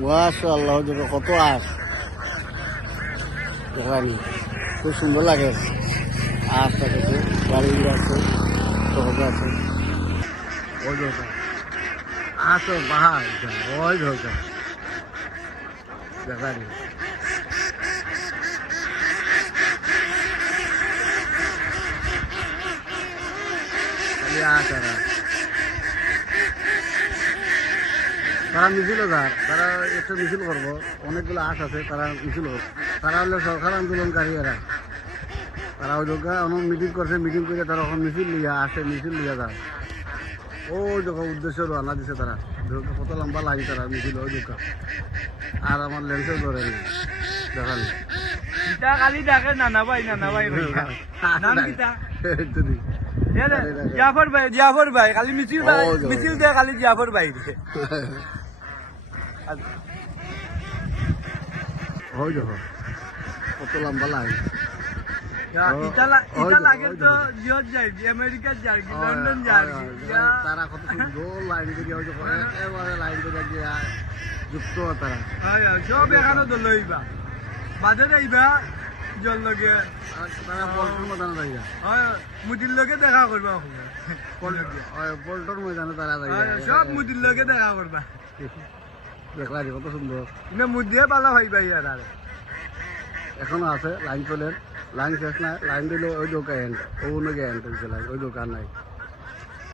মাশাআল্লাহ দেখো কত আস দেখানি, খুব সুন্দর লাগে। আশটা দেখো বাড়িগুলো আছে সহজ আছে। ওই দেখো আসো বাহার ওই দেখো দেখানি। আস আর আস। তারা মিছিল যার তারা একটা মিছিল করব। অনেকগুলো আশ আছে তারা মিছিল করব তারা হলো সরকার আন্দোলনকারী এরা। তারা ওই যোগ্যা অনেক মিটিং করছে মিটিং করে তারা এখন মিছিল লিয়া আসে মিছিল লিয়া যায়। ওই দেখো উদ্দেশ্য রান্না দিছে তারা। কত লম্বা লাইন তারা মিছিল ওই যোগ্যা আর আমার লেন্সের ধরে দেখালি কিতা খালি ডাকে নানা ভাই নানা ভাই। নাম যদি এ দে, জাফর ভাই জাফর ভাই খালি মিছিল ও, ও। মিছিল দে খালি জাফর ভাই ওই দেখো কত লম্বা লাগে তারা কত সুন্দর লাইন করে ওই দেখো একেবারে লাইন করে গিয়া যুক্ত তারা হয়, হয়, সব এখানে তো লইবা বাদে যাইবা জল লগে তারা পল্টন ময়দানে যাই হয় মুদির লগে দেখা করবা পল্টন ময়দানে তারা হয়, সব মুদির লগে দেখা করবা দেখলা যে কত সুন্দর। না মুদিয়ে পালা ভাই ভাই আর। এখনও আছে, লাইন চলে। লাইন শেষ নাই, লাইন দিলে, ওই দোকান। ও অন্য এন্ড লাইন, ওই দোকান নাই।